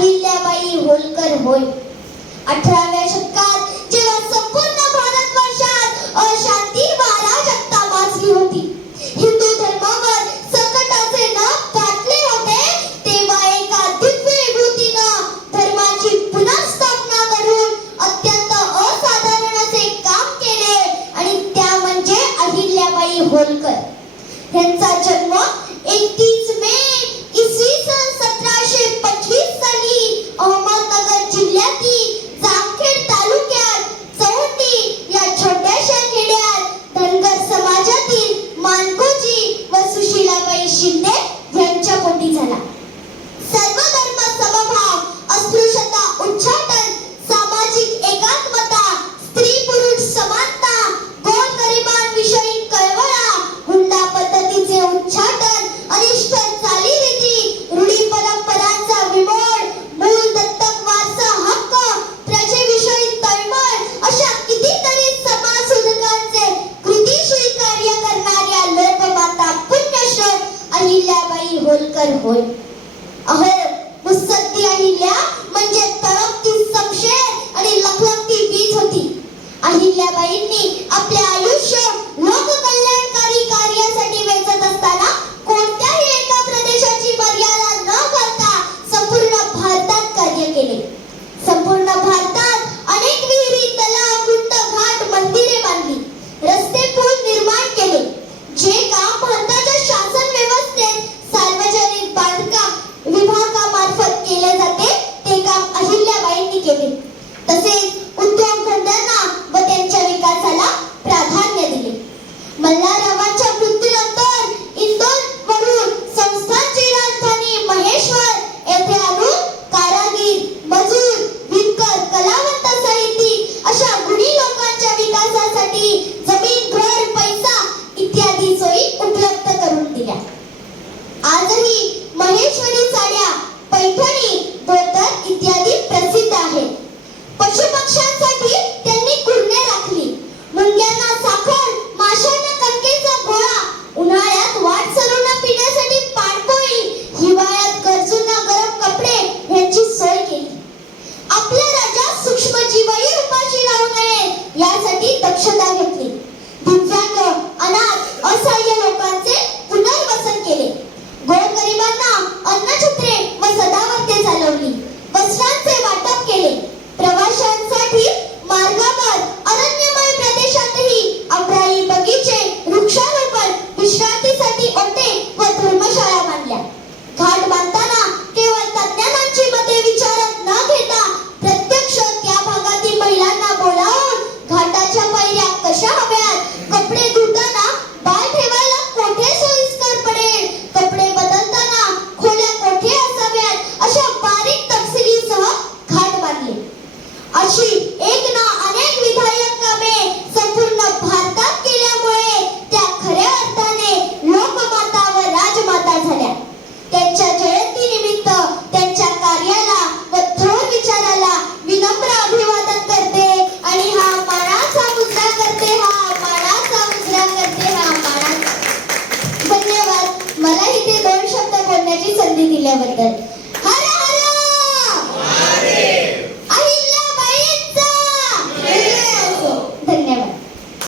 अहिल्याबाई होलकर होय. अठराव्या शतकात जेव्हा संपूर्ण भारतवर्षात अशांती महाराजकता माजली होती. हिंदू धर्मावर संकटाचे नाव घातले होते तेव्हा एका दिव्य विभूतीनं धर्माची पुनर्स्थापना करून अत्यंत असाधारण असे काम केले आणि त्या म्हणजे अहिल्याबाई होलकर. यांचा जन्म 31 मे হোলকার হই। दक्षता घेतली. दिव्यांग अनाथ असहाय्य लोकांचे पुनर्वसन केले. गोरगरिबांना अन्नछत्रे व सदावर दिल्याबद्दल